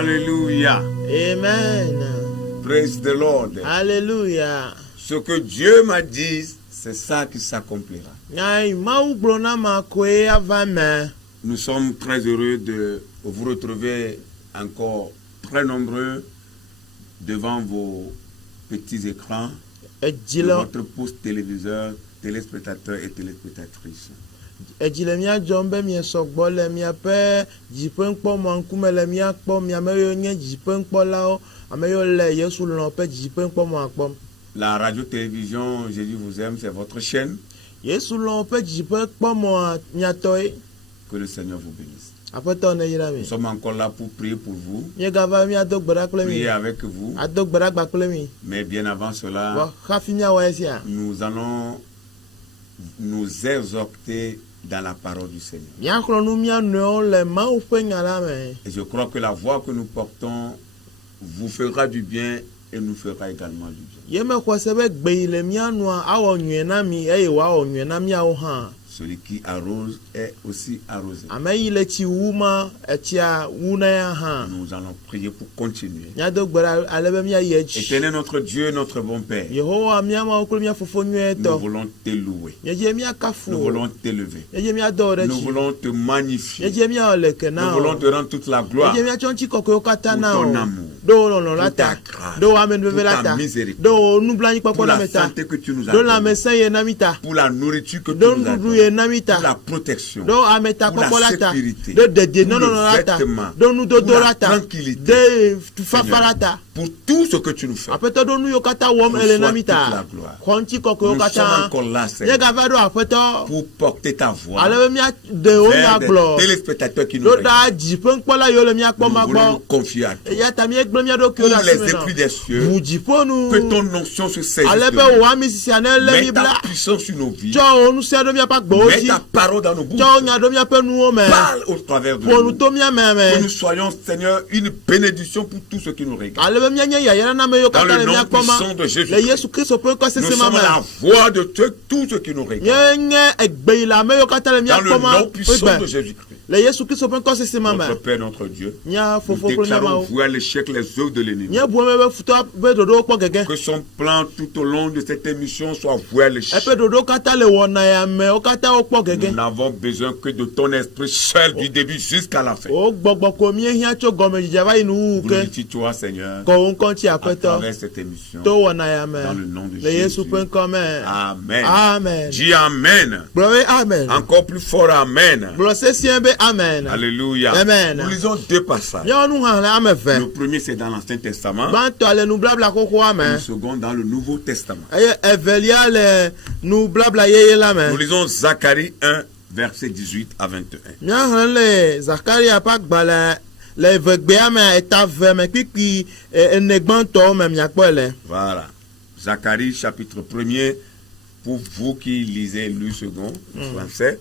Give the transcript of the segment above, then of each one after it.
Alléluia. Amen. Praise the Lord. Alléluia. Ce que Dieu m'a dit, c'est ça qui s'accomplira. Nous sommes très heureux de vous retrouver encore très nombreux devant vos petits écrans, votre poste téléviseur, téléspectateurs et téléspectatrices. La radio-télévision Jésus vous aime, c'est votre chaîne. Que le Seigneur vous bénisse. Nous sommes encore là pour prier pour vous, prier avec vous. Mais bien avant cela, nous allons nous exhorter dans la parole du Seigneur. Et je crois que la voix que nous portons vous fera du bien et nous fera également du bien. Celui qui arrose est aussi arrosé. Nous allons prier pour continuer. Éternel notre Dieu, notre bon Père, nous voulons te louer. Nous voulons t'élever. Nous voulons te magnifier. Nous voulons te rendre toute la gloire pour ton amour, pour ta grâce, pour ta miséricorde, pour la santé que tu nous as donnée, pour la nourriture que tu nous as donnée, pour la protection, pour la sécurité, pour le vêtement, pour la tranquillité, Seigneur, pour tout ce que tu nous fais. Reçois toute la gloire. Nous sommes encore là, Seigneur, pour porter ta voix vers des téléspectateurs qui nous regardent. Nous voulons nous confier à toi. Ouvre les esprits des cieux, que ton onction se saisisse de nous. Mets ta puissance sur nos vies. Mets ta parole dans nos bouches. Parle au travers de nous. Que nous soyons, Seigneur, une bénédiction pour tous ceux qui nous regardent. Dans le nom puissant de Jésus-Christ. Nous sommes la voix de tous ceux qui nous regardent. Dans le nom puissant de Jésus-Christ. Notre Père, notre Dieu, nous déclarons voir l'échec, les œuvres de l'ennemi. Que son plan tout au long de cette émission soit voir l'échec. Nous n'avons besoin que de ton esprit seul du début jusqu'à la fin. Glorifie-toi, Seigneur, à travers cette émission. Dans le nom de Jésus. Amen. Amen. Dis Amen. Amen. Encore plus fort, Amen. Amen. Alléluia. Amen. Nous lisons deux passages. Le premier, c'est dans l'Ancien Testament. Le second, dans le Nouveau Testament. Nous lisons Zacharie 1, verset 18 à 21. Voilà. Zacharie, chapitre 1er. Pour vous qui lisez le second, français,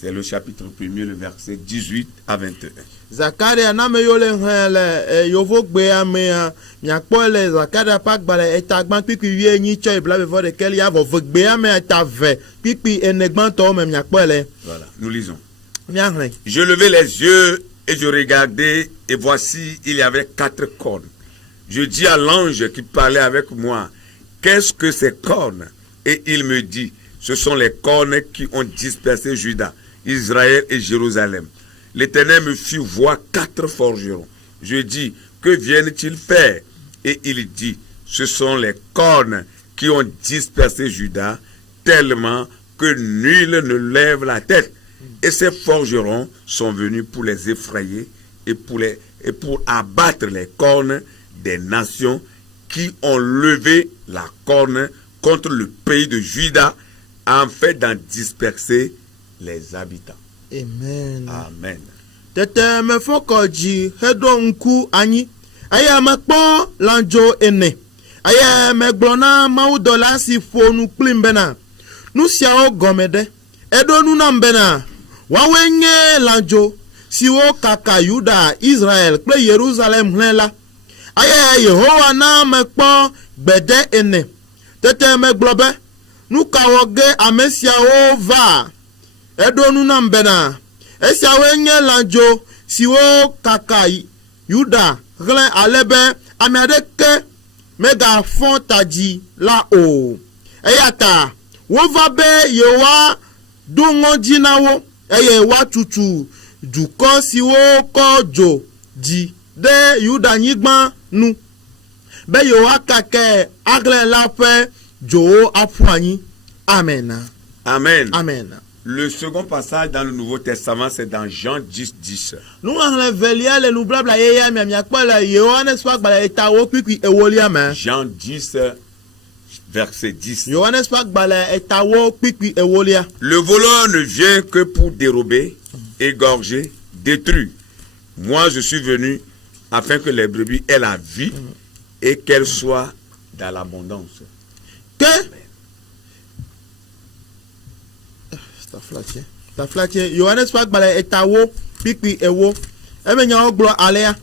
c'est le chapitre 1er, le verset 18 à 21. Zacharie Voilà, nous lisons. Je levai les yeux et je regardai, et voici, il y avait 4 cornes. Je dis à l'ange qui parlait avec moi, qu'est-ce que ces cornes? Et il me dit, ce sont les cornes qui ont dispersé Juda, Israël et Jérusalem. L'Éternel me fit voir 4 forgerons. Je dis, que viennent-ils faire? Et il dit, ce sont les cornes qui ont dispersé Juda, tellement que nul ne lève la tête. Et ces forgerons sont venus pour les effrayer et pour abattre les cornes des nations qui ont levé la corne contre le pays de Juda, en fait d'en disperser les habitants. Amen. Amen. Tete me fokoji hedonku anyi. Aya makpo lanjo ene. Aya me glona maudola si fonu klimbena. Nu sia o gomede. Edo nu nambena. Wawenye lanjo si o kaka Yuda, Israel, kle Jerusalem hlela. Aya Yehowa na mekpo gbede ene. Tete me globe. Nu kawoge amesia o va. Edo nu nambena. Esia wenye lanjo siwo kaka Yuda glen alebe amedeke mega fon taji la o. Eyata wova be yewa dungo jinawo eye wa tutu duko siwo kojo ji de Yuda nyigban nu. Be yewa kake agle la fe jo apuanyi. Amen. Amen. Amen. Le second passage dans le Nouveau Testament, c'est dans Jean 10, 10. Jean 10, verset 10. Le voleur ne vient que pour dérober, égorger, détruire. Moi, je suis venu afin que les brebis aient la vie et qu'elles soient dans l'abondance. Ta flatie. Johannes pas balé etawo pipi ewo. Emenya oglo alea.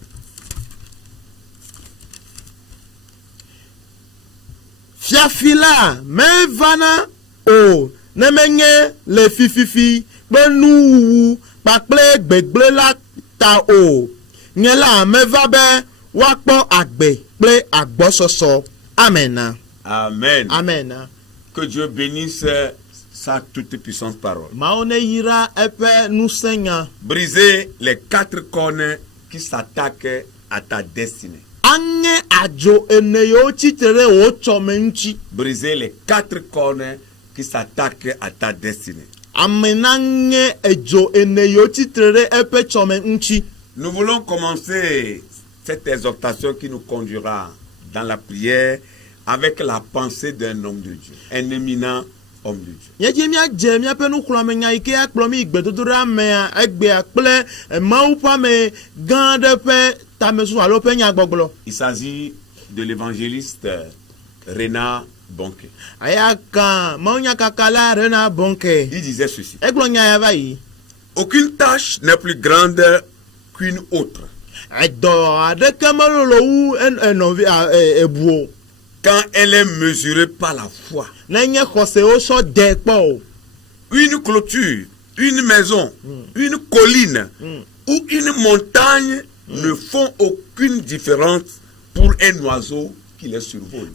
Fiafila men vana o nemenye le fififi benu pakple gbegble la ta o nyela me va be wakpo agbe ple agbososo. Amen. Amen. Amen. Que Dieu bénisse sa toute puissante parole. Briser les 4 cornes qui s'attaquent à ta destinée. Briser les 4 cornes qui s'attaquent à ta destinée. Nous voulons commencer cette exhortation qui nous conduira dans la prière avec la pensée d'un homme de Dieu, un éminent homme de Dieu. Il s'agit de l'évangéliste Renard Bonke. Il disait ceci: aucune tâche n'est plus grande qu'une autre. Quand elle est mesurée par la foi. Une clôture, une maison, une colline ou une montagne ne font aucune différence pour un oiseau qui les survole.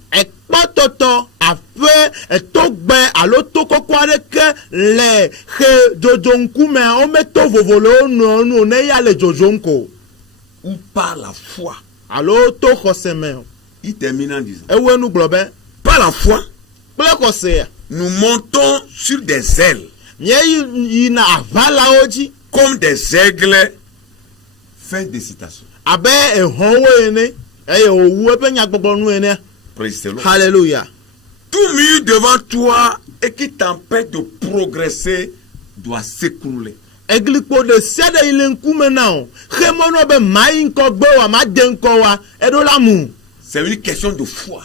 Ou par la foi. Il termine en disant: par la foi, nous montons sur des ailes comme des aigles. Fin de citation. Alléluia. Tout mur devant toi et qui t'empêche de progresser doit s'écrouler. C'est une question de foi.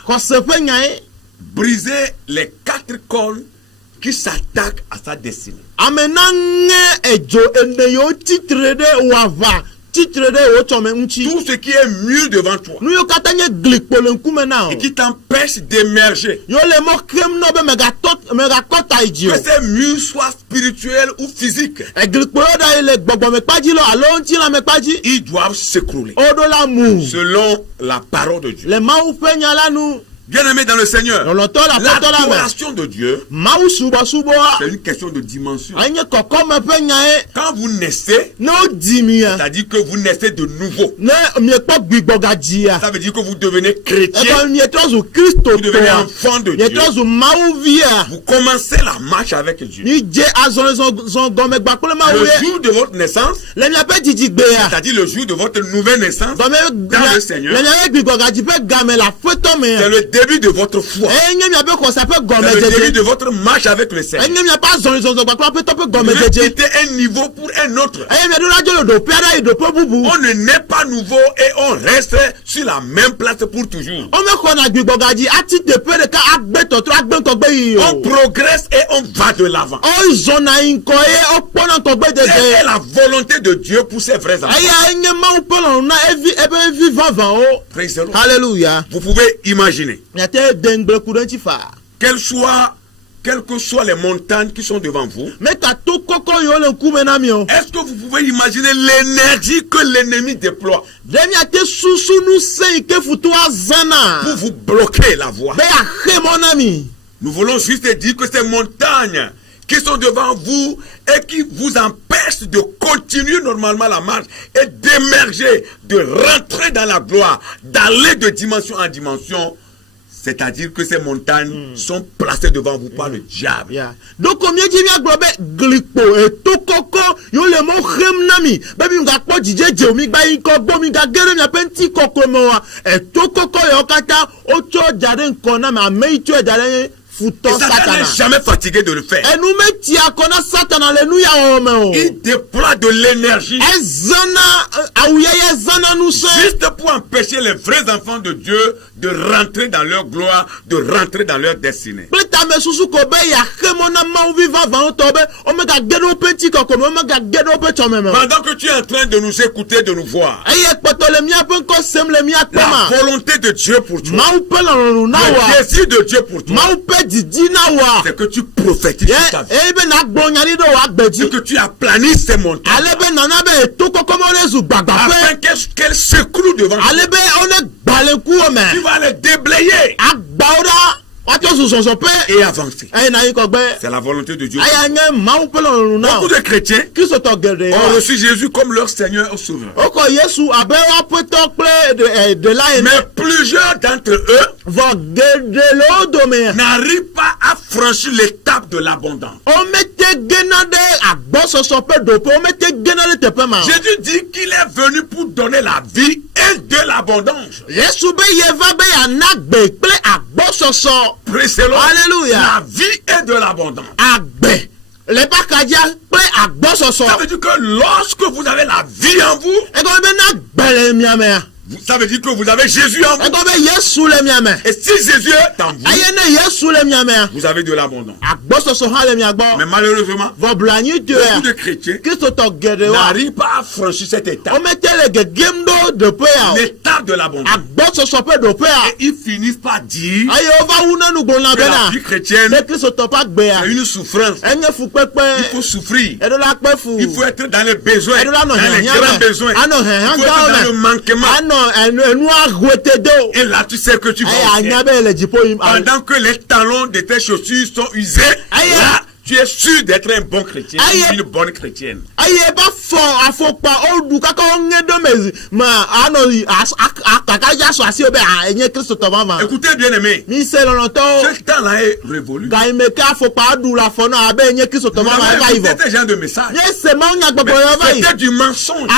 Briser les 4 cornes qui s'attaquent à sa destinée. Tout ce qui est mûr devant toi et qui t'empêche d'émerger, que ces murs soient spirituels ou physiques, ils doivent s'écrouler selon la parole de Dieu. Bien-aimé dans le Seigneur, l'adoration de Dieu, c'est une question de dimension. Quand vous naissez, c'est-à-dire que vous naissez de nouveau. Ça veut dire que vous devenez chrétien, vous devenez enfant de Dieu. Vous commencez la marche avec Dieu. Le jour de votre naissance, c'est-à-dire le jour de votre nouvelle naissance dans le Seigneur, c'est le début de votre foi. C'est le début de votre marche avec le Seigneur. Vous quittez un niveau pour un autre. On ne naît pas nouveau et on reste sur la même place pour toujours. On progresse et on va de l'avant. C'est la volonté de Dieu pour ses vrais enfants. Alléluia. Vous pouvez imaginer, quelles que soient les montagnes qui sont devant vous, est-ce que vous pouvez imaginer l'énergie que l'ennemi déploie pour vous bloquer la voie? Nous voulons juste dire que ces montagnes qui sont devant vous et qui vous empêchent de continuer normalement la marche et d'émerger, de rentrer dans la gloire, d'aller de dimension en dimension, c'est-à-dire que ces montagnes sont placées devant vous par le diable. Donc, comme je dis, Satan n'est jamais fatigué de le faire. Il déploie de l'énergie juste pour empêcher les vrais enfants de Dieu de rentrer dans leur gloire, de rentrer dans leur destinée. me susu ko be ya khemona ma viva va to be o me ga gedo penti ko me me ga gedo pe chome me. Pendant que tu es en train de nous écouter, de nous voir. La volonté de Dieu pour toi. Le désir de Dieu pour toi. C'est que tu prophétises ta vie. C'est que tu aplanisses tes montagnes. Afin qu'elles s'écroulent devant toi. Tu vas les déblayer. Et avancer. C'est la volonté de Dieu. Beaucoup de chrétiens ont reçu Jésus comme leur Seigneur et Sauveur. Mais plusieurs d'entre eux n'arrivent pas à franchir l'étape de l'abondance. Jésus dit qu'il est venu pour donner la vie et de l'abondance. Alléluia. La vie est de l'abondance. Ça veut dire que lorsque vous avez la vie en vous, ça veut dire que vous avez Jésus en vous. Et si Jésus est en vous, vous avez de l'abondance. Mais malheureusement, beaucoup de chrétiens n'arrivent pas à franchir cette étape. L'étape de l'abondance. Et ils finissent par dire que la vie chrétienne c'est une souffrance. Il faut souffrir. Il faut être dans les besoins, dans les grands besoins. Il faut être dans le manquement. Et là, tu sais que tu vas pendant que les talons de tes chaussures sont usés, là, tu es sûr d'être un bon chrétien, une bonne chrétienne. Écoutez bien aimé, ce temps-là est révolu. C'était genre de message. C'était du mensonge.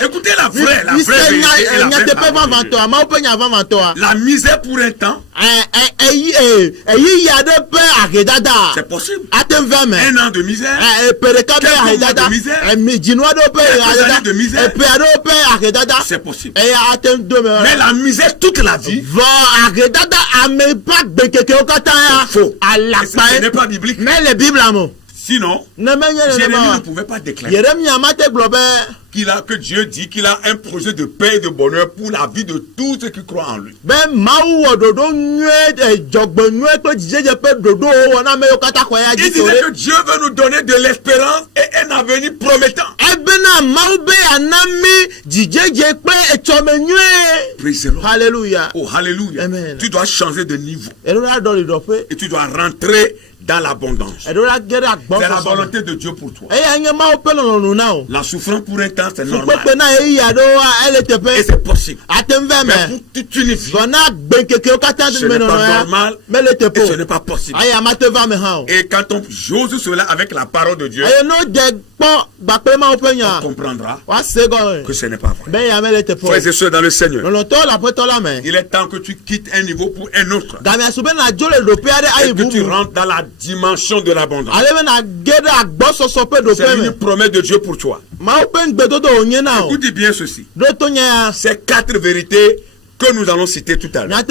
Écoutez la vraie vérité et la vraie. La misère pour un temps, c'est possible. Un an de misère, quelques mois de misère, quelques années de misère, c'est possible. Mais la misère toute la vie, c'est faux. Et ce n'est pas biblique. Sinon, Jérémie ne pouvait pas déclarer que Dieu dit qu'il a un projet de paix et de bonheur pour la vie de tous ceux qui croient en lui. Il disait que Dieu veut nous donner de l'espérance et un avenir promettant. Praise the Lord. Alléluia. Oh, alléluia. Amen. Tu dois changer de niveau. Et tu dois rentrer dans l'abondance. C'est la volonté de Dieu pour toi. La souffrance pour un temps, c'est normal. Et c'est possible. Mais pour toute une vie, ce n'est pas normal et ce n'est pas possible. Et quand on jose cela avec la parole de Dieu, on comprendra que ce n'est pas vrai. Frères et sœurs dans le Seigneur, il est temps que tu quittes un niveau pour un autre. Et que tu rentres dans la dimension de l'abondance. C'est une promesse de Dieu pour toi. Écoutez bien ceci. Ces 4 vérités que nous allons citer tout à l'heure. La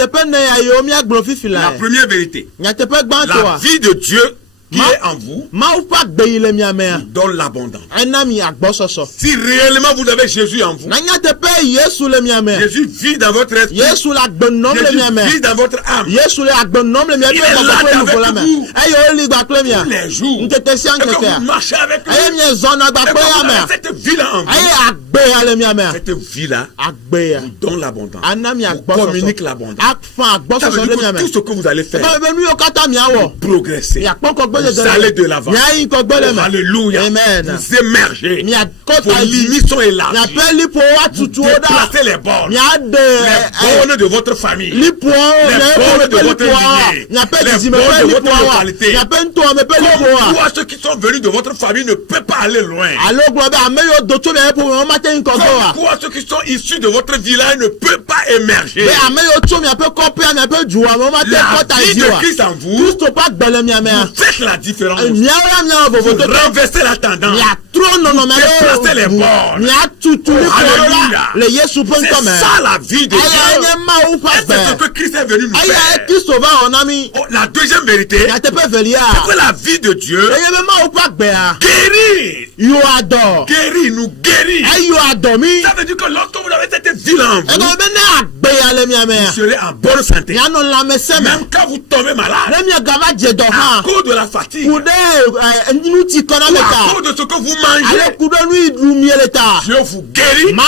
première vérité, la vie de Dieu qui est en vous donne l'abondance. Si réellement vous avez Jésus en vous, Jésus vit dans votre esprit, Jésus vit dans votre âme, il est là avec vous tous les jours, et que vous marchez avec lui, et que vous avez cette vie-là en vous. Cette vie-là vous donne l'abondance, vous communique l'abondance. Ça veut dire que tout ce que vous allez faire, vous progressez, vous allez de l'avant. Oh, alléluia. Amen. Vous émergez. Vos limites sont élargies. Vous déplacez les bornes. Les bornes de votre famille. Les bornes de votre lignée. Les bornes de votre localité. Pourquoi ceux qui sont venus de votre famille ne peuvent pas aller loin? Pourquoi ceux qui sont issus de votre village ne peuvent pas émerger? La vie de Christ en vous, vous faites la la différence. Renverser la tendance. Déplacer les bornes. Alléluia. C'est ça la vie de Dieu. C'est ce que Christ est venu nous faire. La deuxième vérité, c'est que la vie de Dieu guérit. Guérit, nous guérit. Ça veut dire que lorsque vous avez cette vie en vous, vous serez en bonne santé. Même quand vous tombez malade, à cause de la fatigue, ou à cause de ce que vous mangez, Dieu vous guérit à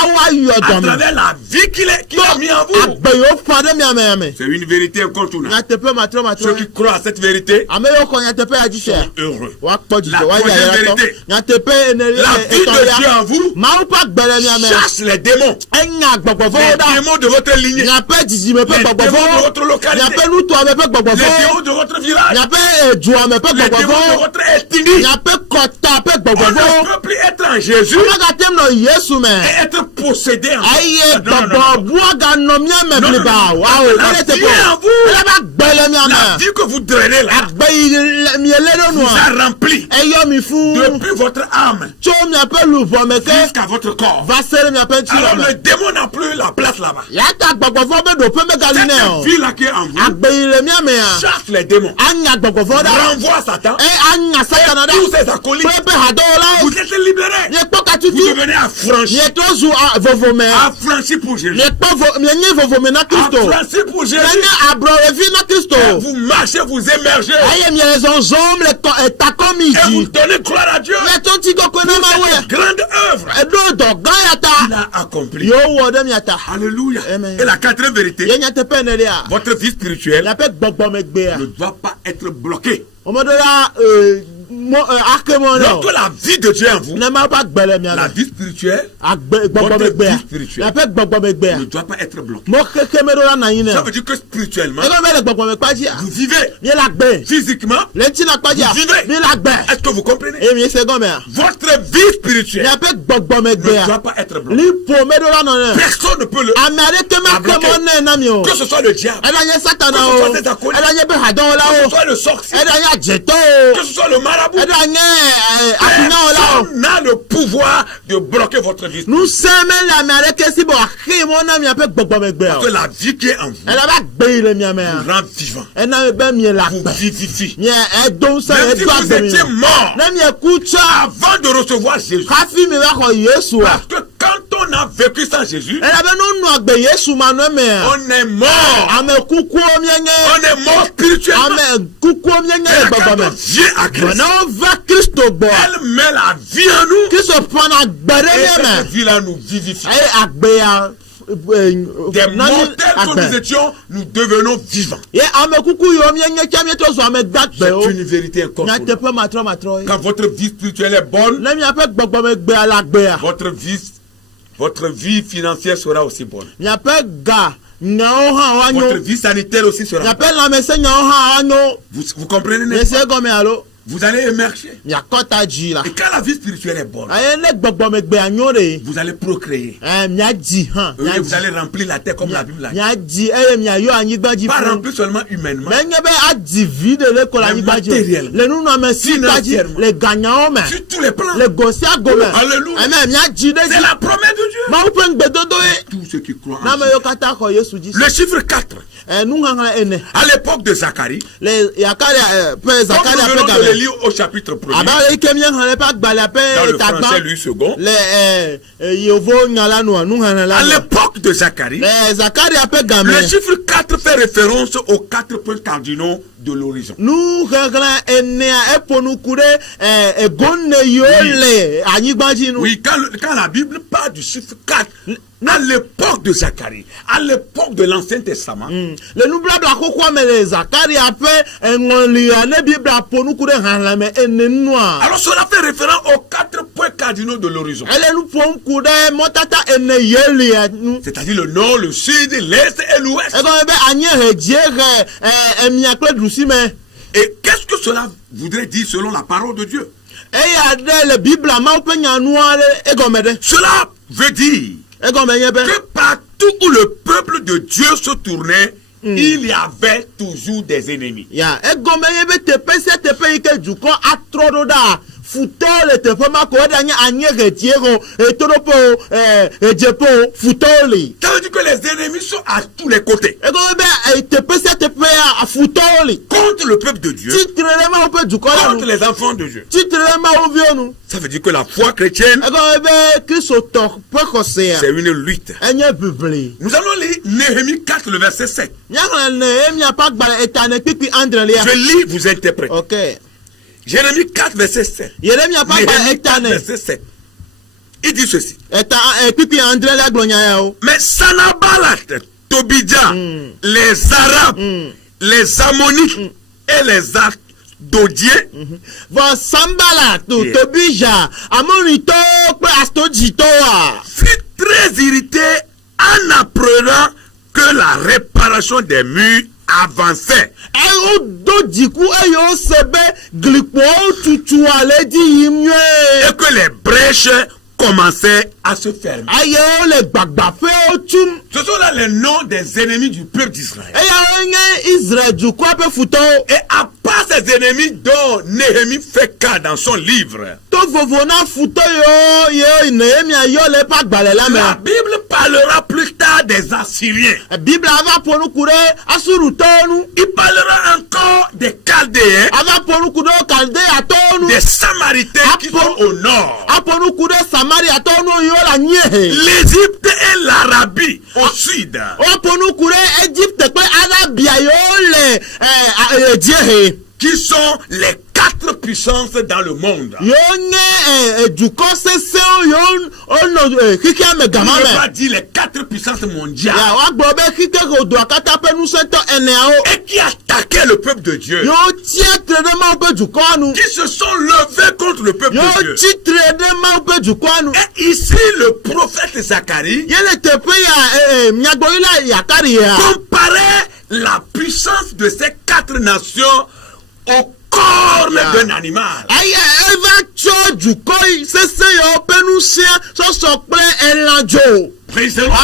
travers la vie qu'il a mis en vous. C'est une vérité incontournable. Ceux qui croient à cette vérité sont heureux. La troisième vérité, la vie de Dieu en vous chasse les démons. Les démons de votre lignée, les démons de votre localité, les démons de votre village, les démons de votre ethnie. On ne peut plus être en Jésus et être possédé en vous. La vie que vous drainez là vous a rempli depuis votre âme jusqu'à votre corps. Alors le démon n'a plus la place là-bas. Cette vie là qui est en vous chasse les démons, renvoie Satan et tous ses acolytes. Vous êtes libérés. Vous devenez affranchis. Affranchis pour Jésus. Affranchis pour Jésus. Vous marchez, vous émergez. Et vous donnez gloire à Dieu. Pour cette grande œuvre qu'il a accomplie. Alléluia. Et la quatrième vérité, votre vie spirituelle ne doit pas être bloquée. Lorsque la vie de Dieu en vous, la vie spirituelle, votre vie spirituelle ne doit pas être bloquée. Ça veut dire que spirituellement, vous vivez. Physiquement, vous vivez. Est-ce que vous comprenez? Votre vie spirituelle ne doit pas être bloquée. Personne ne peut le bloquer. Que ce soit le diable, que ce soit ses acolytes, que ce soit le sorcier, que ce soit le marabout, personne n'a le pouvoir de bloquer votre vie. Parce que la vie qui est en vous vous rend vivant, vous vivifie. Même si vous étiez mort avant de recevoir Jésus, parce que quand on a vécu sans Jésus, on est mort. On est mort spirituellement. Et quand on vient à Christ, elle met la vie en nous. Et cette vie-là nous vivifie. Des mortels que nous étions, nous devenons vivants. C'est une vérité incontournable. Quand votre vie spirituelle est bonne, votre vie financière sera aussi bonne. Votre vie sanitaire aussi sera bonne. Vous comprenez? Vous allez émerger. Et quand la vie spirituelle est bonne, vous allez procréer. Vous allez remplir la terre comme la Bible l'a dit. Pas remplir seulement humainement, mais matériellement, financièrement, sur tous les plans. Alléluia. C'est la promesse de Dieu. Tous ceux qui croient en Jésus. Le chiffre 4. À l'époque de Zacharie, au chapitre 1er, dans le français Louis II, à l'époque de Zacharie, le chiffre 4 fait référence aux 4 points cardinaux de l'horizon. Oui, quand la Bible parle du chiffre 4, à l'époque de Zacharie, à l'époque de l'Ancien Testament, alors cela fait référence aux 4 points cardinaux de l'horizon. C'est-à-dire le nord, le sud, l'est et l'ouest. Et qu'est-ce que cela voudrait dire selon la parole de Dieu? Cela veut dire que partout où le peuple de Dieu se tournait, il y avait toujours des ennemis. Ya egome yebe tepe ike juko atrododa futole te fama ko da nya anyege tiego etoropo ejepo futoli. Ça veut dire que les ennemis sont à tous les côtés. Egome be tepe a futoli contre le peuple de Dieu. Titrema ope juko contre les enfants de Dieu. Titrema ovionu. Ça veut dire que la foi chrétienne, c'est une lutte. Nous allons lire Néhémie 4, le verset 7. Je lis, vous interprétez. Okay. Jérémie 4, verset 7. Néhémie 4, verset 7. Il dit ceci. Mais Sanballat, Tobidja, les Arabes, les Ammonites et les Dodier. Sambala, Tobija, Amonito, Astojitoa. Fut très irrité en apprenant que la réparation des murs avançait. Et que les brèches commençaient à se fermer. Ce sont là les noms des ennemis du peuple d'Israël. Et à part ces ennemis dont Néhémie fait cas dans son livre, la Bible parlera plus tard des Assyriens. Il parlera encore des Chaldéens, des Samaritains qui sont au nord, l'Égypte et l'Arabie au sud. Qui sont les 4 puissances dans le monde. On ne peut pas dire les 4 puissances mondiales. Et qui attaquaient le peuple de Dieu. Qui se sont levés contre le peuple de Dieu. Et ici le prophète Zacharie comparait la puissance de ces 4 nations au corne d'un animal.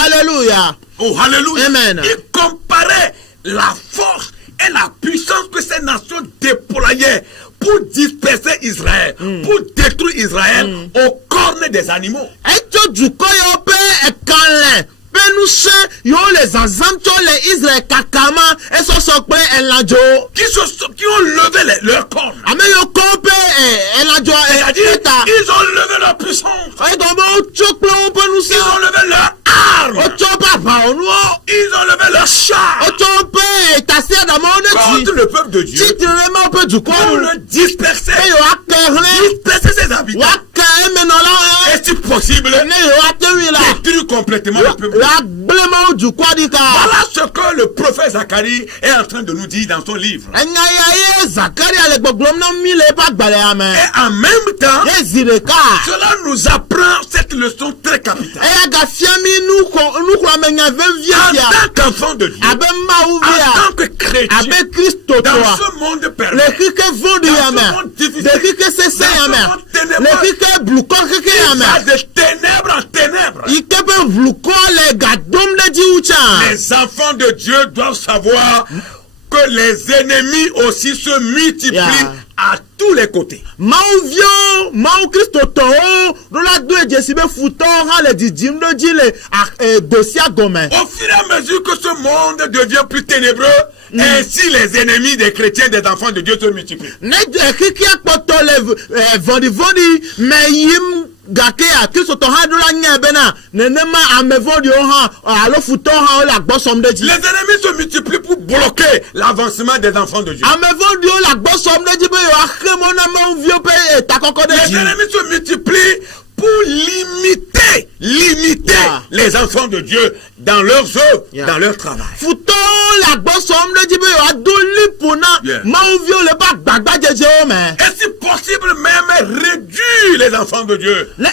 Alléluia. Oh, alléluia. Amen. Il comparait la force et la puissance que ces nations déployaient pour disperser Israël, pour détruire Israël au corne des animaux. Yo les ensembles les Israël kakama et so qui ont levé leurs cornes. C'est-à-dire, ils ont levé leur puissance. Ils ont levé leur armes. Ils ont levé leur char contre le peuple de Dieu pour le disperser. Disperser ses habitants. Et si possible, détruire complètement le peuple. Voilà ce que le prophète Zacharie est en train de nous dire dans son livre. Et en même temps, cela nous apprend cette leçon très capitale. En tant qu'enfant de Dieu, en tant que chrétien, dans ce monde perdu, dans ce monde difficile, dans ce monde ténébreux, il va de ténèbres en ténèbres. Les enfants de Dieu doivent savoir que les ennemis aussi se multiplient à tous les côtés. Au fur et à mesure que ce monde devient plus ténébreux, ainsi les ennemis des chrétiens, des enfants de Dieu se multiplient. Les ennemis se multiplient pour bloquer l'avancement des enfants de Dieu. Les ennemis se multiplient pour limiter les enfants de Dieu dans leurs œuvres, dans leur travail. Et si possible même réduire les enfants de Dieu. Les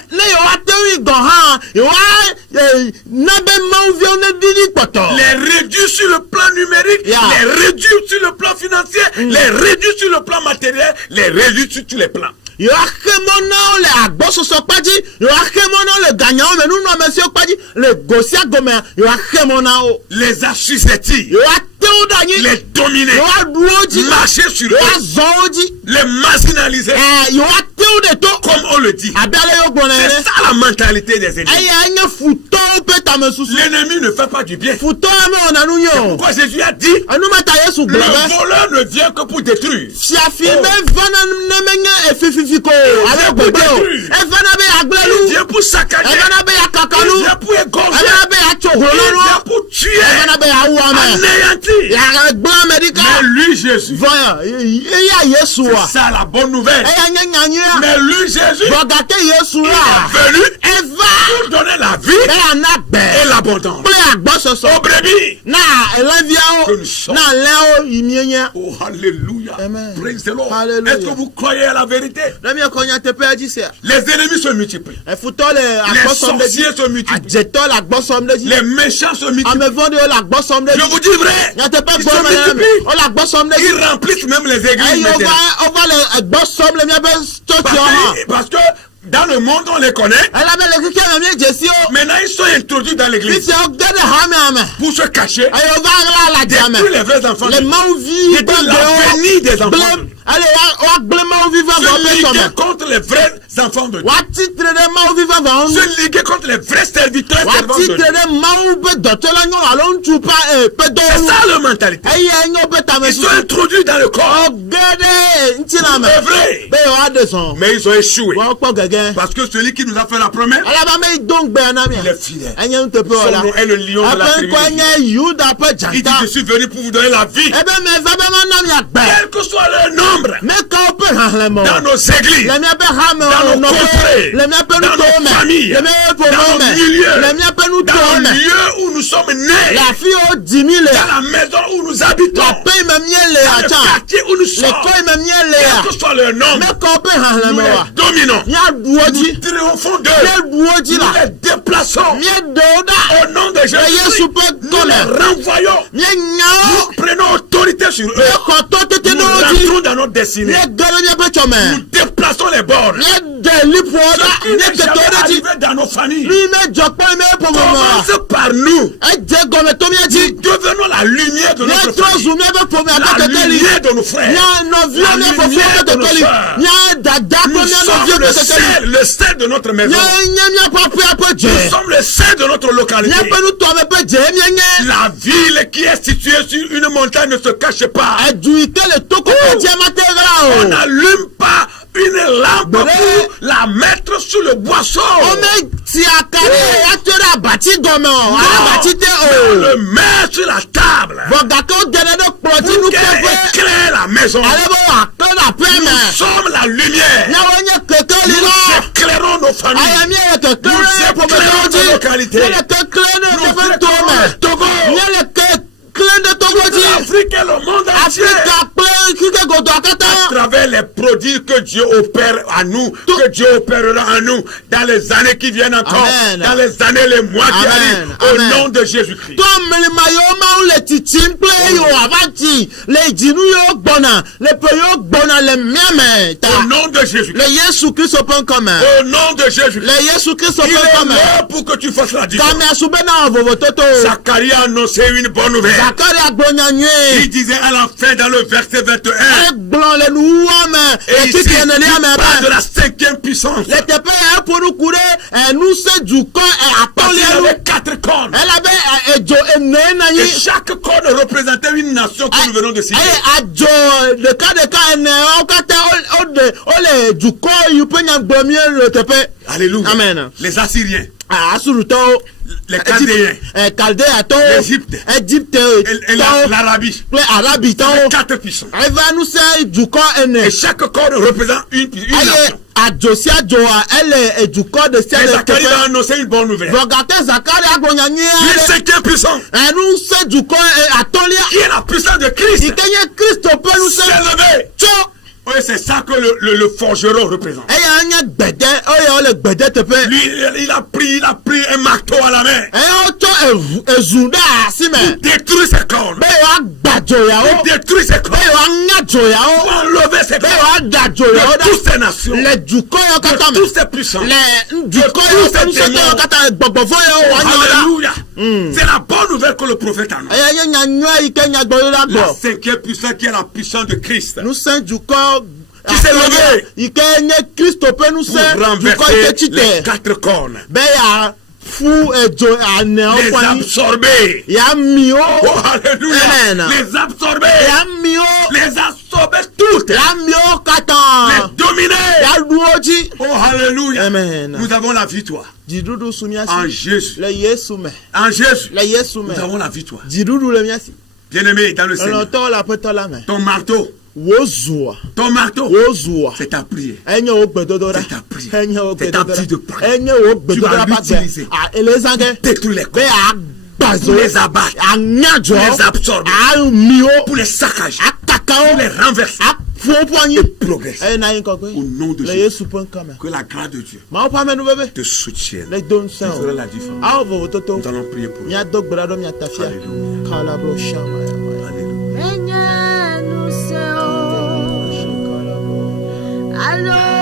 réduire sur le plan numérique, les réduire sur le plan financier, les réduire sur le plan matériel, les réduire sur tous les plans. yo akemona le agbososo paji yo akemona le gagnant mais nous non monsieur paji le gosia gome yo akemona o les assujettis, yo atodani les dominés, yo aduoji marcher sur yo eux, azoji les marginaliser, yo atode to comme on le dit. abale yo gbona C'est ça la mentalité des ennemis. aye anya futo peta mesusu L'ennemi ne fait pas du bien. futo me ona nu yo Pourquoi Jésus a dit anumata Yesu le globe voleur ne vient que pour détruire. fiafime vana nemenya efififiko ale gbede o evana be Il agbelu vient pour saccager. evana be Il akakalu vient pour égorger. evana be Il achoholonu vient pour tuer, evana be awame anéantir. ya gba medical Mais lui, Jésus, voya iya Yesu c'est wa ça la bonne nouvelle. eya nyanyanya Mais lui, Jésus, bogate Yesu il la est venu eva pour donner la vie be anagbe et l'abondance. ple agbososo Aux brebis. na elevia Que o nous sommes. na leo imienya Oh, alléluia. Amen. Praise the Lord. Hallelujah. Est-ce que vous croyez à la vérité? nami konya tepe ajisia Les ennemis se multiplient. efutole Les agbosom sorciers se multiplient. ajetole agbosom deji Les méchants se multiplient. amevandi o la agbosom Je deji vous dis vrai. ya tepe Ils se gboma multiplient. o la agbosom deji Ils remplissent même les églises ayi maintenant. ova le agbosom le miabe church yo Parce que dans le monde, on les connaît. elabe le kike na mi jesi o Maintenant, ils sont introduits dans l'église fiti o gede hame ame pour se cacher. ayi ova la jame Détruire les vrais enfants. le mauvi Détruire l'avenir des enfants. blem ale wa gble mauvi va va Se pe liguer some contre les vrais enfants de Dieu. wa titre de mauvi va va on Se liguer contre les vrais serviteurs wa servants de titre Dieu. de mau be dotola nyo alo ntu pa pe do C'est ça leur mentalité. ayi enyo be ta me Ils sont introduits dans le corps. ogede ntina me C'est vrai. be o adeson Mais ils ont échoué. wa po gege Parce que celui qui nous a fait la promesse, alaba me donc be na mi il est fidèle. enye ntepe Son ola nom est le lion de la apen tribu ko de Juda. enye yuda pe Il dit, janta je suis venu pour vous donner la vie. ebe me va be ma na mi agbe Quel que soit leur nombre. me ka o pe han mo Dans nos églises. le mi be ha me Dans o nos no contrées. le mi be nu Dans to nos me familles. le mi po Dans mo nos me milieux. le mi be nu Dans to le me lieu où nous sommes nés. la fi o dimi le Dans la maison où nous habitons. la pe me mi le Dans le acha quartier où nous le sommes. ko me mi le Quel ya que soit leur nombre. me ka o pe han Nous mo wa les dominons. nya duoji Nous triomphons d'eux. le duoji Nous la les déplaçons. mi do da Au nom de le Jésus. Yesu pe Nous ko les le renvoyons. mi nya Nous prenons autorité sur eux. le ko to tete Nous no rentrons ji dans notre destinée. le gele mi be chome Nous déplaçons les bornes. le de li po da Ce qui le n'est ke to jamais de ji arrivé dans nos familles. mi me jopo me po mo ma Commence par nous. e je gome to mi Nous ji devenons la lumière de le notre tro famille. zu mi be po me La aka tete li lumière de nos frères. nya no vi La mi po lumière fo de te nos tete li sœurs. nya dada ko Nous mi no vi sommes pe le tete li sel, le sel de notre maison. nya nya mi pa pe je Nous sommes le sel de notre localité. nya pe nu to me pe je mi nya La ville qui est située sur une montagne ne se cache pas. eju ike le to ko pe je ma te On gra o n'allume pas une lampe Bref. pour la mettre sur le boisseau. o me ti akare ya to da bati gome o ara bati te On o le met sur la table. boga ko gele de proti nu Pour pe qu'elle pe éclaire la maison. ale bo akara pe Nous me sommes la lumière. nya wo nye keke li Nous lo éclairons nos familles. aya mi e ke kle Nous po me éclairons to nos ji localités. le ke kle ne Nous pe to éclairons me le Togo. nya le ke kle de Togo ji L'Afrique et le monde entier. Afrika pe kike godo akata À travers les produits que Dieu opère à nous, que Dieu opérera à nous dans les années qui viennent encore, Amen. dans les années, les mois qui Amen. arrivent, Amen. au nom de Jésus-Christ. tó mìlìmà yóò máa ń lè tìtì ń pé yóò àbátì lè jìnnú yóò gbọ̀nà lè pè yóò gbọ̀nà lè mìíràn ta Au nom de Jésus-Christ. lè Yesu Kristo pé ń kọ́ mẹ́ Au nom de Jésus-Christ. lè Yesu Kristo Il pé ń kọ́ est mẹ́ là pour que tu fasses la différence. kàmi àsùnbẹ́ náà vòvò tó tó Zacharie a annoncé une bonne nouvelle. Zakari agbóyanyu Il disait à la fin dans le verset 21. ẹ gbọ́n lè nu wọ́ mẹ́ Et ici, ètí tiẹ̀ nà ní il àmẹ́ parle de bẹ́ẹ̀ la cinquième puissance. lè tẹ̀pẹ́ ẹ̀ polúkú dé ẹ̀nu sẹ́jú kọ́ ẹ̀ Parce qu'il y àtọ́lẹ́nu avait 4 cornes. ẹ̀ lábẹ́ ẹ̀jọ̀ ẹ̀nẹ́ náà Et yín. chaque corne représentait une nation que nous venons de citer. ayi adzo ɖekaɖeka ene wo katã wo le dukɔ yi ƒe nyagbɔmie le teƒe. Alléluia. Amen. Les Assyriens, Asurutɔwo. les Chaldéens, Chaldéatɔwo. l'Égypte, Égypte et tɔwo l'Arabie. kple Arabitɔwo. 4 puissants. eva nu se dukɔ ene. Et chaque corne représente une eye nation. adzo sia dzoa ele dukɔ de sia Et de Zacharie va teƒe. annoncer une bonne nouvelle. vɔgate Zakari agblɔ nyuie Le aɖe. cinquième puissant, enu se dukɔ atɔlia. qui est la puissance de Christ, yi ke nye Kristo ƒe nu se. s'est levé. tso. Oui, c'est ça que le forgeron représente. eya nye gbede eye wole gbede teƒe. Lui, il a pris un marteau à la main. eya wotsɔ ezu ɖe asi me. Détruit ses cornes. be yewoagba dzoyawo. Détruit ses be cornes. yewoaŋa dzoyawo. Pour enlever relever ses corps de toutes ces nations, de tous ces puissants, alléluia. C'est la bonne nouvelle que le prophète annonce. La cinquième puissance qui est la puissance de Christ, qui s'est levé pour renverser les quatre cornes, les absorber. Oh, alléluia. Les absorber. Les absorber toutes. Les dominer. Oh, alléluia. Amen. Nous avons la victoire. En Jésus. En Jésus. Nous avons la victoire. Bien-aimé dans le Seigneur. Ton marteau. Ton marteau, c'est ta prière. C'est ta prière. C'est ta petite de prière. Tu vas l'utiliser. Détruire les corps. Pour les abattre. Pour les absorber. Pour les saccager. Pour les renverser. Et progresser. Au nom de Jésus. Que la grâce de Dieu te soutienne. Tu feras la différence. Nous allons prier pour vous. Alléluia.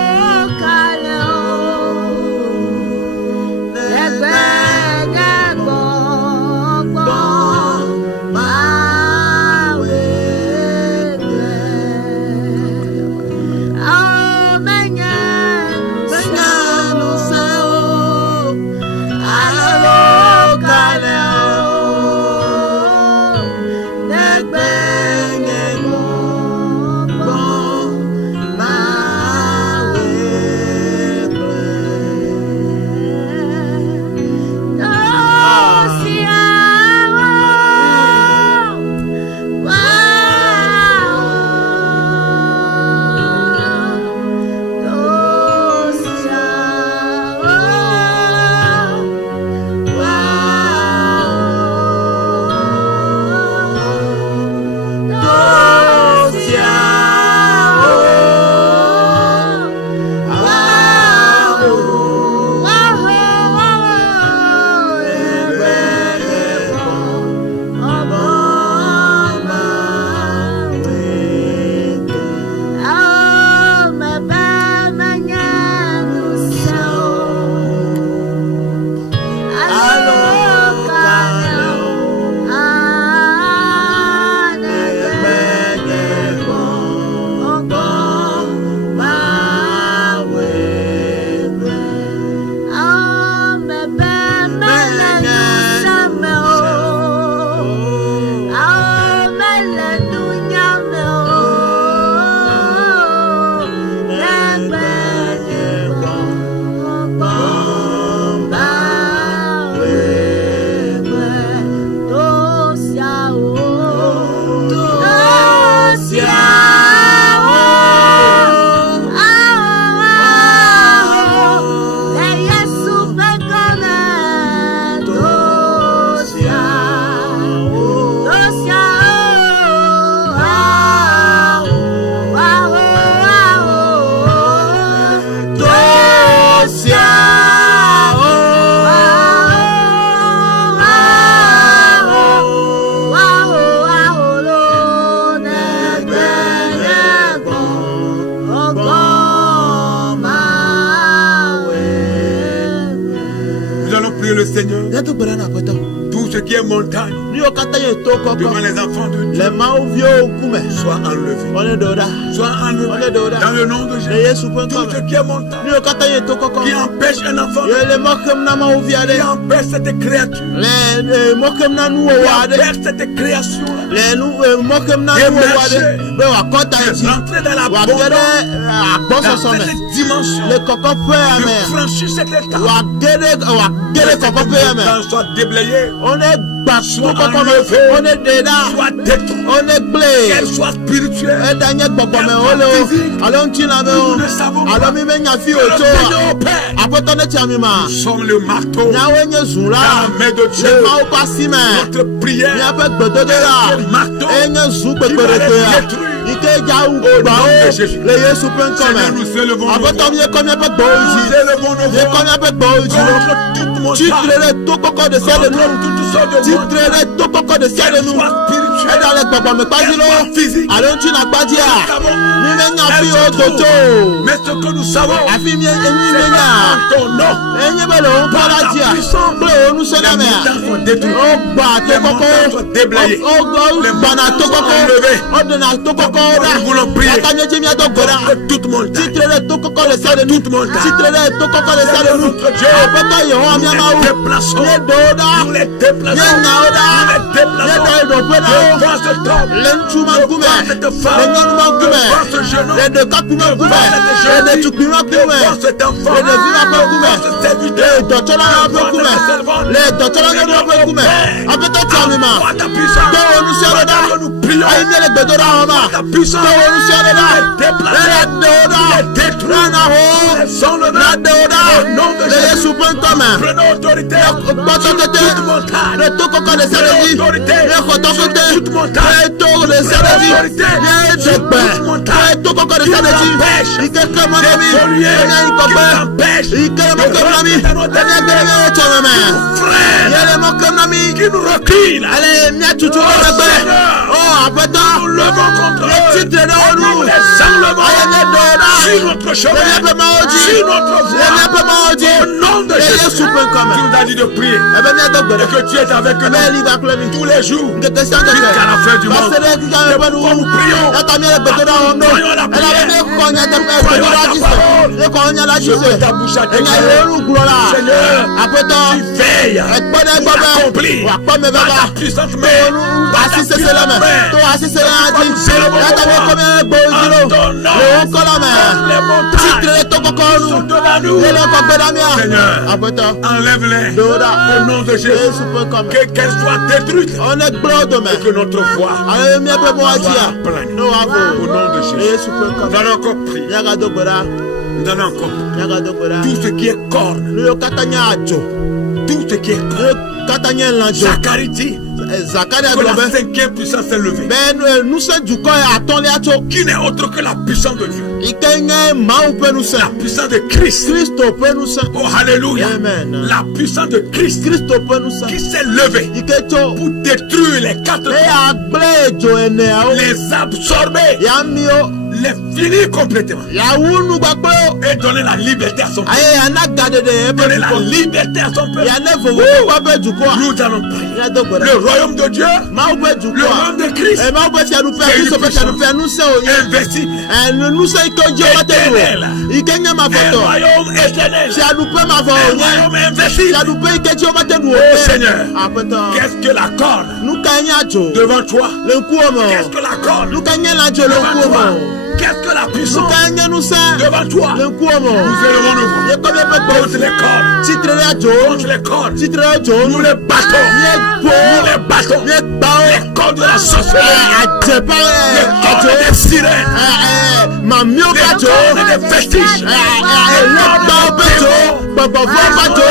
Seigneur, tout ce qui est montagne devant les enfants de Dieu soit enlevé. Soit enlevé dans le nom de Jésus. Tout ce qui est montagne qui empêche un enfant, qui empêche cette créature, cette création rentrer dans la bonne dimension, de franchir cette étape, soit déblayé, soit enlevé, soit détruit, qu'elle soit spirituelle, qu'elle soit physique. Nous ne savons pas. Nous sommes le marteau, la main de Dieu. Notre prière est le marteau qui va les détruire. Au nom de Jésus. Seigneur, nous élevons nos voix. Nous élevons nos voix contre toute montagne, contre toute sorte de montagne, qu'elle soit spirituelle, spirituel, dans les babame pasilo physique. allons tu n'as pas dit ni menya fi o toto mais ce que nous savons, afi mi c'est menya ton nom. enye belo Par para ta dia puissance, ble onu les sona me montagnes sont détruites. o gba to Les montagnes koko sont déblayées. o Les bana montagnes to sont koko enlevées. o dona to koko da Nous voulons prier. akanye jemi to gora Que toute montagne, titre de to koko le sale toute montagne, titre de to koko le sale nu notre Dieu, apeta yo nous amia ma les u déplaçons. ye doda Nous les ye déplaçons. naoda Nous les ye déplaçons. do peda Le vent se tombe. lentu mangume Le vent se femme. le mangume Le vent se genou. le de kapuma Le gume vent se le de jeudi. tukuma Le gume vent se enfant. le de vima pa gume Le vent se serviteur. le dotola Le pa vent gume se servante. le dotola pa gume apeta tamima Envoie ta puissance. to onu sereda Pendant que nous prions, ayi ne le gbedora homa ta puissance. to onu sereda Déplacer. le doda Les détruire. na ho Sans le na nom. doda Au nom de le Jésus. yesu pentome Prenons autorité. gbọtọtete Toute montagne. le to kọkọ le sẹlẹji le kọtọkọtẹ le to le sẹlẹji le dẹgbẹ le to kọkọ le sẹlẹji ikeke mọnami ẹni ikọgbẹ ikeke mọkẹmọnami ẹni ẹgbẹrẹ mi tọmẹmẹ yẹlẹ mọkẹmọnami ẹlẹ miẹ tutu ọgbẹgbẹ ọ apẹtọ le titre de olu ayẹyẹ dọọda lẹyẹ pẹ ma oji lẹyẹ pẹ ma oji lẹyẹ supẹ nkọmẹ ẹbẹ mi ẹdọ gbẹdẹ Que tu es avec ẹbẹ nous ẹni bá kulẹ mi tous les jours. nkete sian Jusqu'à kẹkẹ la fin du monde. basẹlẹ kíkà C'est ẹbẹ nu pourquoi nous prions. ẹta mi ẹlẹ gbẹdọdọ ọhún nù Croyons la ẹlẹ prière. bẹ mi kọ ọnyà tẹ ẹ Croyons gbẹdọdọ ta ajisẹ parole. ẹ kọ ọnyà Je lajisẹ veux ta bouche à ẹnyà témoigner. ìrẹrù gbọlá Seigneur, àpẹtọ tu veilles. ẹgbẹdẹ gbọbẹ Accomplis. wà pọ mi Par bẹbà ta puissante tó main. olú Par ta asísẹsẹ puissante lẹmẹ main. tó asísẹsẹ lẹmẹ Nous célébrons ẹta mi toi. kọ mi gbòòjìlò En ton nom. lòun kọlọ mẹ Les montagnes títìrẹ tó kọkọ ọnu sont devant nous. yẹlẹ kọ gbẹdàmíà Seigneur. àpẹtọ Enlève-les. dòwúdà Au nom de Jésus. Jésus pé kọmẹ Qu'elles soient détruites. ọ̀nẹ gbọ́dọ̀ mẹ. Et que notre foi Ayo mi ẹgbẹ́ bọ́ wá jí à. pleine. Ní wàá fò. Au nom de Jésus. Jésus pé Nous kọ́. allons encore prier. Yàgà tó gbéra. Nous allons encore prier. Yàgà tó gbéra. Tout ce qui est corne. Ní o kata nyẹ àjò. Tout ce qui est Ní corne. o kata nyẹ ńlájò. Zacharie dit Zakari que la agbọ̀bẹ. cinquième puissance est levée. Bẹ́ẹ̀ni nusẹ̀ dùkọ́ yẹ àtọ́lé àtó. Qui n'est autre que la puissance de Dieu. Ike nye màá pé nusẹ̀. La puissance de Christ. Kristo pé nusẹ̀. Oh, alléluia. Amen. La puissance de Christ Kristo pé nusẹ̀. qui s'est levée Ike tó. pour détruire les quatre Ẹ yà gblé èjò ẹ̀nẹ̀ àwọn. les absorber, Yà mi o. les finir complètement Yà wúnu gbàgbé o. et donner la liberté à son peuple. Ayé yà ná gàdédé ẹ bẹ Donner la dùkọ́. liberté à son peuple. Yà né fòfò wá bẹ dùkọ́ à. Nous allons prier. Yà tó gbéra. Le royaume de Dieu, Máa bẹ le dùkọ́ à. royaume de Christ, Ẹ máa bẹ fianufẹ́ C'est Kristo une bẹ fianufẹ́ nusẹ̀ o yẹ. invincible. Ẹnu nusẹ̀ ike ojú ọmọ tẹ̀ Éternel. wò. Ike nye ma Un fọ̀tọ̀. royaume éternel. Fianufẹ́ ma fọ̀ o Un yẹ. royaume invincible. Fianufẹ́ ike tí ọmọ tẹ̀ wò. Oh Seigneur, Àpẹtọ̀. qu'est-ce que la corne Nuka nye àjò. devant toi? Le nkú ọmọ. Qu'est-ce que la corne Nuka nye l'àjò le nkú devant ọmọ. toi? Qu'est-ce que la puissance Nuka nye nusẹ̀. devant toi? Le nkú ọmọ. Nous élevons nos voix Yẹ kọ́ bí ẹ bẹ gbọ́. contre les cornes, Titre rẹ̀ àjò. contre les cornes. Titre rẹ̀ àjò. Nous les battons, Yẹ gbó. nous les battons. Yẹ gbà o. Les cornes de la sorcellerie, Àjẹpá les àjò. cornes des sirènes, Màmí ó les bàjò. cornes des vestiges, Ẹlẹ́gbà bàjò. Gbọ̀gbọ̀gbọ̀ bàjò.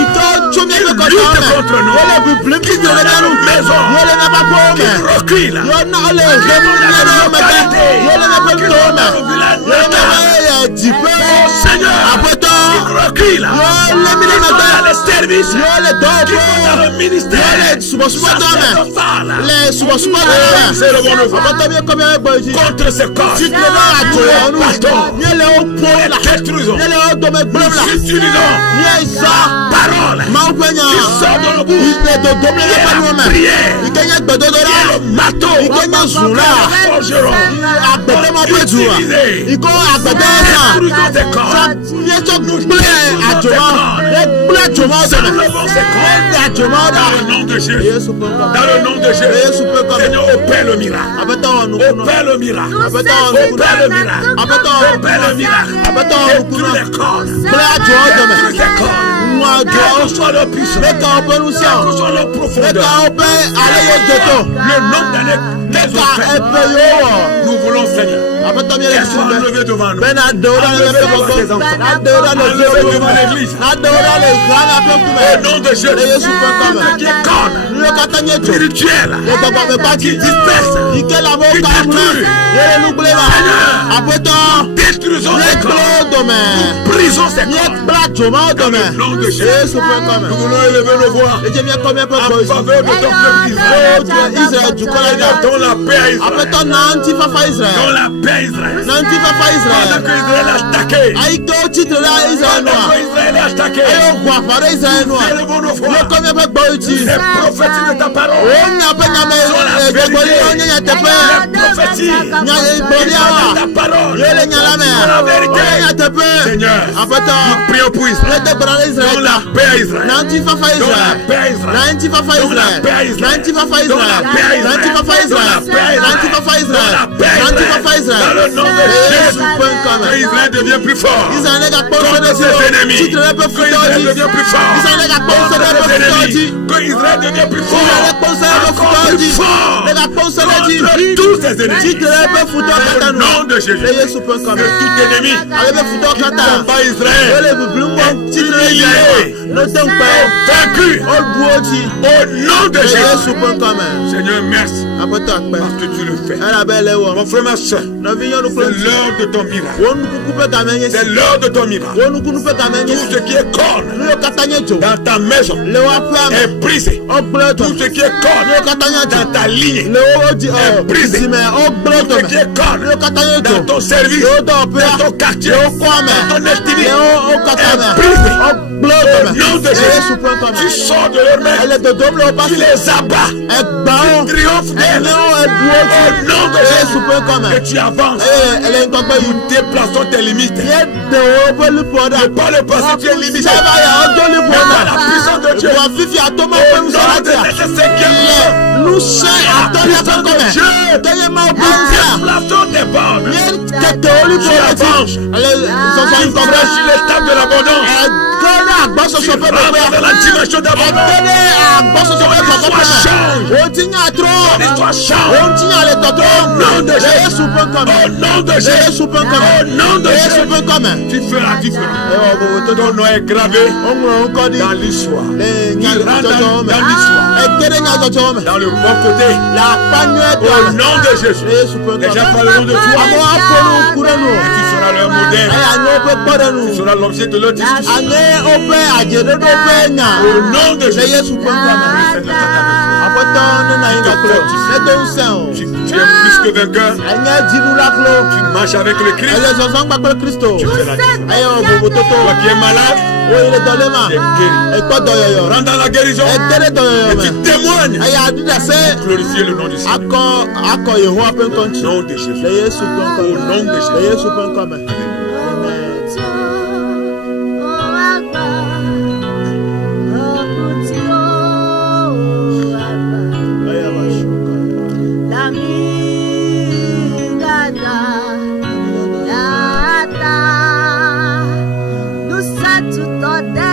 Ìtọ́ tún ẹgbẹ́ kọjá lutte ọ̀nà. contre nous. Yọlẹ̀ bìbìlì kí Qui yọlẹ̀ dans dánú. nos maisons, Yọlẹ̀ nàbà kó qui mẹ́. recule, Yọ̀nà ọ̀lẹ̀ ìgbẹ́mú yẹlẹ̀ ọ̀mẹ̀kẹ́. Yọlẹ̀ nàbà qui tó dans mẹ́. nos villages Yọlẹ̀ natals. nàbà jìpé. Seigneur, Àpótọ́. qui recule, Yọlẹ̀ mi qui nàbà sont gbẹ́. dans les services, Yọlẹ̀ qui dọ́ọ̀bù. sont dans le ministère, Yọlẹ̀ subọ̀subọ̀ tó mẹ́. sacerdotal, Lẹ̀ subọ̀subọ̀ tó mẹ́. c'est le bon nouveau. Àpótọ́ mi kọ́ mi ẹ̀ gbọ́ yìí. Contre ces cornes, Titre náà àjò ọ̀nù. bâtons, Yẹlẹ̀ ó pọ̀ la. détruisons, Yẹlẹ̀ ó dọ̀mẹ̀ gbẹ́m la. utilisons Yẹ ìsá. parole Máa gbẹ́ yàn. qui sort de nos bouches, Ilé dodo mi lè et pẹ̀lú la ọmọ. prière, Ìkẹyẹ gbẹdodo et la. le marteau, Ìkẹyẹ zùlá. forgeron, Àgbẹ̀dẹ máa bẹ̀ jù wa. Ìkọ́ àgbẹ̀dẹ náà. détruisons ces cornes. Yẹtọ gblẹ àjòmọ́. Yẹ gblẹ àjòmọ́ sẹ̀mẹ̀. Enlevons ces cornes. Yẹ àjòmọ́ dà. Dans le nom de Jésus. Yéésù pé kọ́. Dans le nom de Jésus. Yéésù pé kọ́. Seigneur, opère le miracle. Àbẹ̀tọ̀ ọ̀nù kùnà. Opère le miracle. Àbẹ̀tọ̀ ọ̀nù kùnà. Opère le miracle. Àbẹ̀tọ̀ ọ̀nù Opère le miracle. Àbẹ̀tọ̀ ọ̀nù Détruis kùnà. les cornes. Gblẹ àjò ọ̀dọ̀mẹ̀. Détruis ces cornes. Nù àjò. Quelle que soit leur puissance. Mẹ́ka ọ̀pẹ nùsọ̀. Quelle que soit leur Mẹ́ka profondeur. ọ̀pẹ àlẹ́yẹ jẹ̀tọ̀. Le nombre d'années qu'elles Mẹ́ka ont fait. ẹ̀pẹ̀ yóò wọ̀. Nous voulons, Seigneur, Àbẹ̀tọ̀ mi yẹ qu'elles soient kí enlevées devant nous. bẹ́ẹ̀ n'a dẹwúrà lè fẹ́ gbogbo n'a dẹwúrà lè fẹ́ Enlevées gbogbo devant l'église. n'a dẹwúrà lè gbà n'a fẹ́ kúmẹ̀ Au nom de Jésus. lè Yéésù fẹ́ kọ́mẹ̀ Qui est corne. ní spirituel qui disperse, qui détruit. Détruisons ces corps. Nous brisons ces corps. Dans le nom de Jésus. Nous voulons élever nos voix en faveur de ton peuple Israël. Dans la paix à Israël. Dans la paix à Israël. Pendant que Israël a attaqué. Pendant que Israël a attaqué. Élevons nos voix. Les prophéties de ta parole sont la vérité. Les prophéties de ta parole sont la vérité. Seigneur, nous prions pour Israël. Dans la paix à Israël. Dans la paix à Israël. Dans la paix à Israël. Dans la paix à Israël. Dans le nom de Jésus. Que Israël devient plus fort contre ses ennemis. Que Israël devient plus fort contre ses ennemis. Que Israël devient plus fort. Encore plus fort contre tous ses ennemis. Dans le nom de Jésus. Que tout ennemi qui combat Israël est humilié, vaincu au nom de Jésus. Seigneur, merci parce que tu le fais. Mon frère, ma soeur, c'est l'heure de ton miracle. C'est l'heure de ton miracle. Tout ce qui est corne dans ta maison est brisé. Tout ce qui est corne dans ta ligne est brisé. Tout ce qui est corne dans ton service, dans ton quartier, dans ton estimé est brisé. Au nom de Jésus, tu sors de leur main, tu les abats, tu triomphes d'elles. Au nom de Jésus, que tu avances, nous déplaçons tes limites. Ne pas le passé, tu es limité. Par la puissance de Dieu, nous déplaçons tes bornes. Tu avances, tu franchis les tables de l'abondance. Tu rentres dans la dimension d'abondance. Ton histoire change. Au nom de Jésus. Au nom de Jésus. Au nom de Jésus. Tu feras différent. Ton nom est gravé dans l'histoire. Tu rentres dans l'histoire. Dans le bon côté. Au nom de Jésus. Les gens parleront de toi. Et tu seras leur modèle. Tu seras l'objet de leur discussion. Au nom de Jésus. Tu es plus que vainqueur. Tu marches avec le Christ. Tu fais la différence. Toi qui es malade, tu es guéri. Rentre dans la guérison et tu témoignes. Glorifier le nom du Seigneur. Nom de Jésus. Au nom de Jésus. Toda